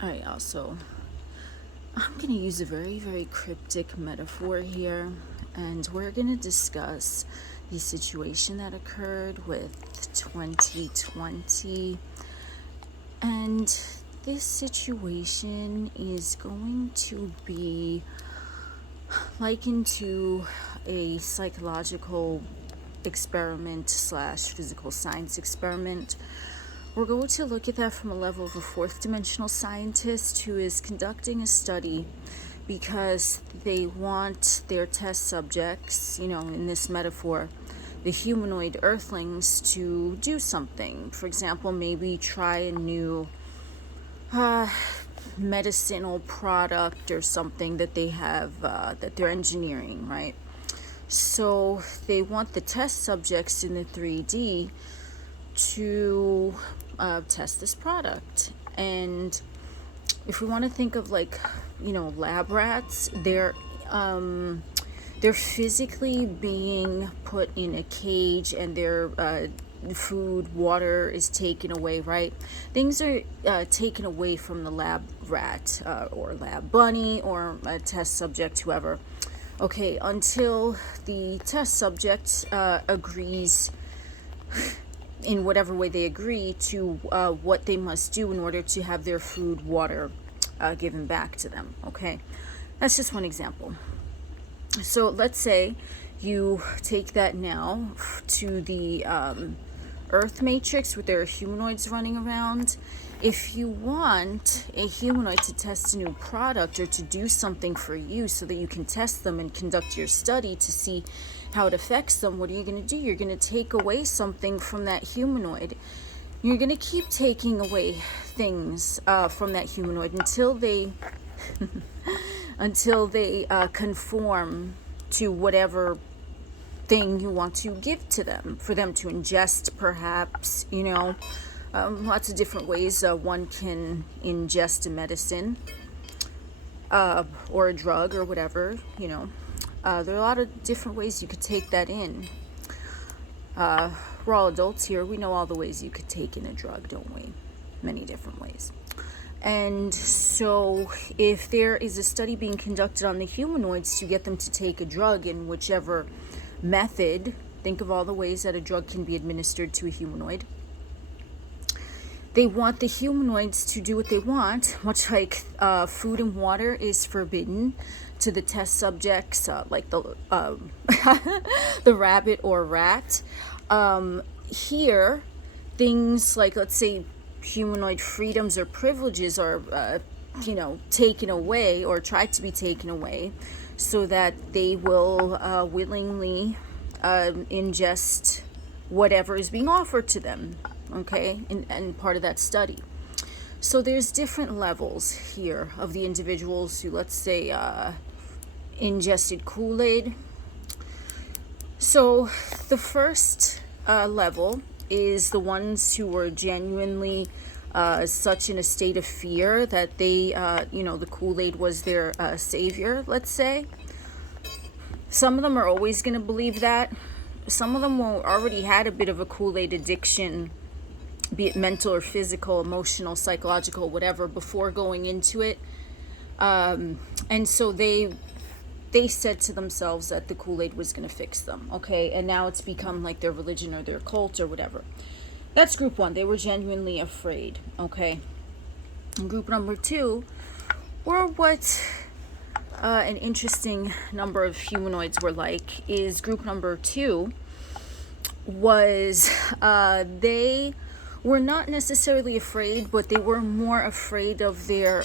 All right, also, I'm going to use a very, very cryptic metaphor here, and we're going to discuss the situation that occurred with 2020. And this situation is going to be likened to a psychological experiment slash physical science experiment. We're going to look at that from a level of a fourth dimensional scientist who is conducting a study because they want their test subjects, in this metaphor, the humanoid earthlings, to do something. For example, maybe try a new medicinal product or something that they have, that they're engineering, right? So they want the test subjects in the 3D to test this product. And if we want to think of lab rats, they're physically being put in a cage, and their food, water is taken away, right? Things are taken away from the lab rat or lab bunny or a test subject, whoever. Okay, until the test subject agrees in whatever way they agree to what they must do in order to have their food, water given back to them. Okay, that's just one example. So let's say you take that now to the Earth Matrix where there are humanoids running around. If you want a humanoid to test a new product or to do something for you so that you can test them and conduct your study to see how it affects them, what are you going to do? You're going to take away something from that humanoid. You're going to keep taking away things from that humanoid until they conform to whatever thing you want to give to them, for them to ingest, perhaps. Lots of different ways one can ingest a medicine or a drug or whatever. There are a lot of different ways you could take that in. We're all adults here. We know all the ways you could take in a drug, don't we? Many different ways. And so if there is a study being conducted on the humanoids to get them to take a drug in whichever method, think of all the ways that a drug can be administered to a humanoid. They want the humanoids to do what they want, much like food and water is forbidden to the test subjects, like the the rabbit or rat. Here, things like, let's say, humanoid freedoms or privileges are, taken away or tried to be taken away, so that they will willingly ingest whatever is being offered to them. Okay, and part of that study. So there's different levels here of the individuals who, let's say, ingested Kool-Aid. So the first level is the ones who were genuinely such in a state of fear that they, the Kool-Aid was their savior, let's say. Some of them are always going to believe that. Some of them already had a bit of a Kool-Aid addiction, be it mental or physical, emotional, psychological, whatever, before going into it. And so they said to themselves that the Kool-Aid was going to fix them, okay? And now it's become like their religion or their cult or whatever. That's group one. They were genuinely afraid, okay? And group number two were what an interesting number of humanoids were like, is group number two was they were not necessarily afraid, but they were more afraid of their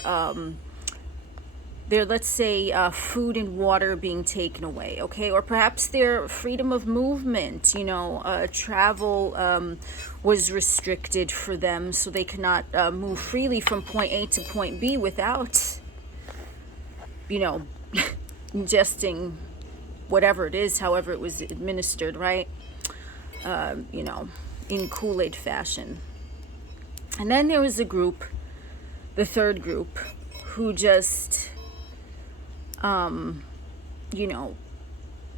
let's say, food and water being taken away, okay? Or perhaps their freedom of movement, travel was restricted for them, so they could not move freely from point A to point B without, ingesting whatever it is, however it was administered, right? In Kool-Aid fashion. And then there was a group, the third group, who just,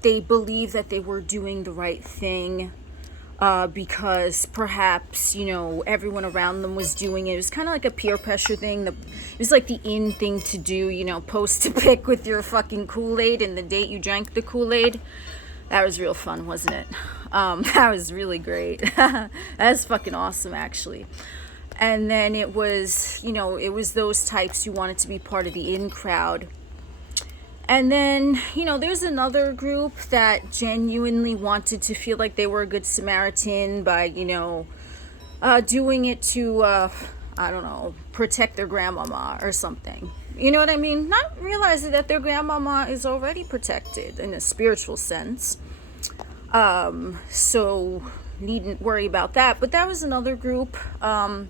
they believed that they were doing the right thing. because perhaps, you know, everyone around them was doing it. It was kind of like a peer pressure thing. It was like the in thing to do, you know, post a pic with your fucking Kool-Aid and the date you drank the Kool-Aid. That was real fun, wasn't it? That was really great. That's fucking awesome, actually. And then it was, you know, it was those types who wanted to be part of the in crowd. And then, you know, there's another group that genuinely wanted to feel like they were a good Samaritan by, you know, doing it to, I don't know, protect their grandmama or something. You know what I mean? Not realizing that their grandmama is already protected in a spiritual sense. So needn't worry about that. But that was another group. And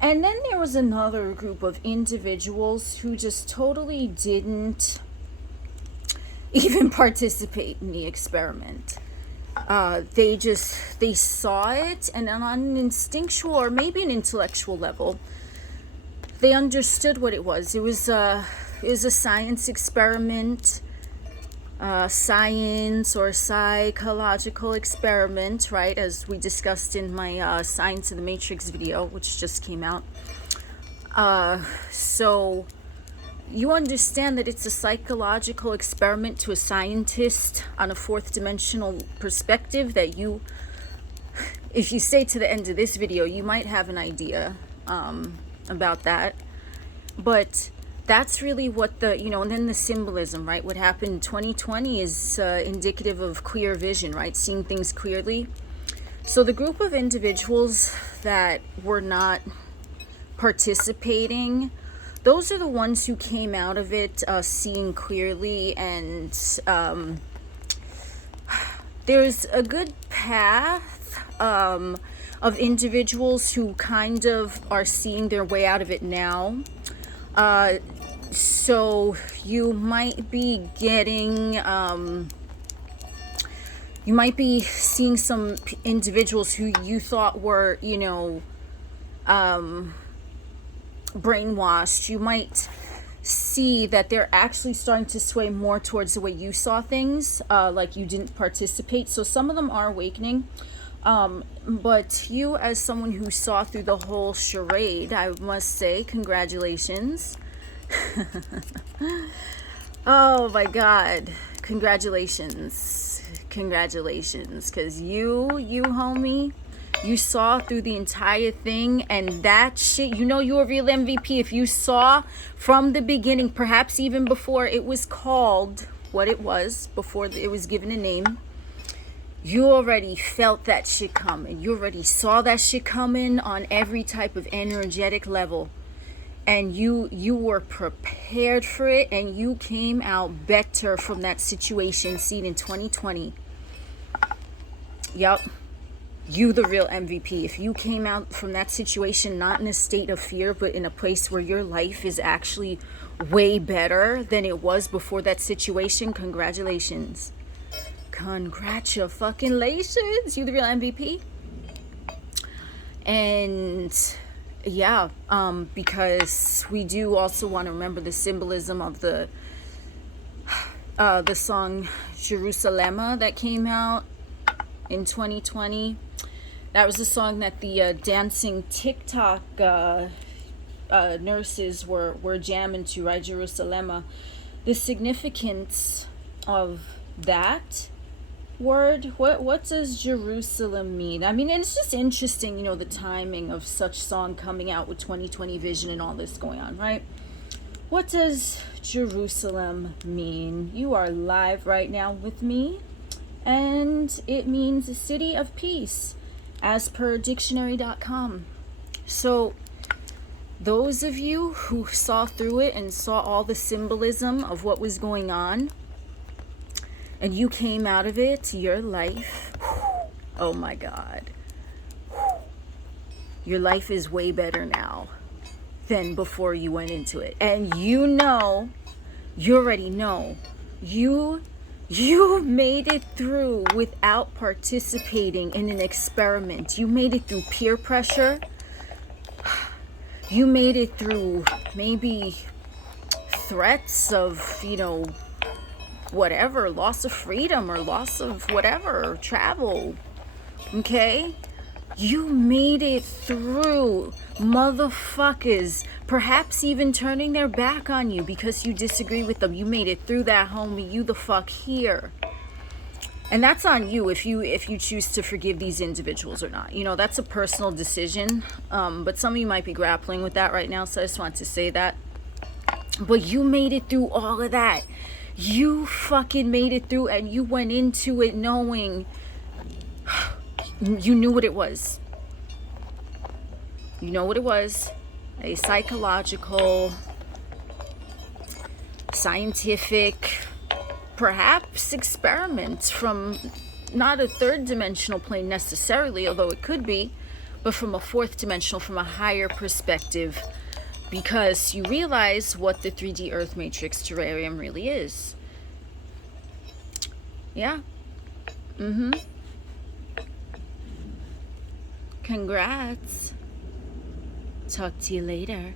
then there was another group of individuals who just totally didn't even participate in the experiment. They saw it, and on an instinctual or maybe an intellectual level, they understood what it was. It was a science experiment, science or psychological experiment, right? As we discussed in my Science of the Matrix video, which just came out. So you understand that it's a psychological experiment to a scientist on a fourth dimensional perspective that you, if you stay to the end of this video, you might have an idea about that. But that's really what the, you know, and then the symbolism, right? What happened in 2020 is indicative of clear vision, right? Seeing things clearly. So the group of individuals that were not participating, those are the ones who came out of it seeing clearly, and there's a good path of individuals who kind of are seeing their way out of it now. So you might be getting, you might be seeing some individuals who you thought were, you know, brainwashed. You might see that they're actually starting to sway more towards the way you saw things, like you didn't participate. So some of them are awakening. But you, as someone who saw through the whole charade, I must say, congratulations. Oh my God. Congratulations. Congratulations. Because you homie, you saw through the entire thing, and that shit, you know you're a real MVP if you saw from the beginning, perhaps even before it was called what it was, before it was given a name. You already felt that shit coming. You already saw that shit coming on every type of energetic level. And you were prepared for it, and you came out better from that situation seen in 2020. Yup. You the real MVP. If you came out from that situation not in a state of fear, but in a place where your life is actually way better than it was before that situation, congratulations. Congratulations. You the real MVP. And yeah, because we do also want to remember the symbolism of the song Jerusalem that came out in 2020. That was a song that the dancing TikTok nurses were jamming to, right? Jerusalem. The significance of that word, what does Jerusalem mean? I mean, it's just interesting, you know, the timing of such song coming out with 2020 vision and all this going on, right? What does Jerusalem mean? You are live right now with me, and it means a city of peace, as per dictionary.com. So those of you who saw through it and saw all the symbolism of what was going on, and you came out of it, your life, oh my God, your life is way better now than before you went into it. And you know, you already know, you made it through without participating in an experiment. You made it through peer pressure. You made it through maybe threats of, you know, whatever, loss of freedom or loss of whatever, travel, Okay? You made it through, motherfuckers. Perhaps even turning their back on you because you disagree with them. You made it through that, homie. You the fuck here. And that's on you if you choose to forgive these individuals or not. You know, that's a personal decision. But some of you might be grappling with that right now, so I just want to say that. But you made it through all of that. You fucking made it through, and you went into it knowing you knew what it was. You know what it was. A psychological, scientific, perhaps experiment from not a third dimensional plane necessarily, although it could be, but from a fourth dimensional, from a higher perspective, because you realize what the 3D Earth Matrix terrarium really is. Yeah. Congrats. Talk to you later.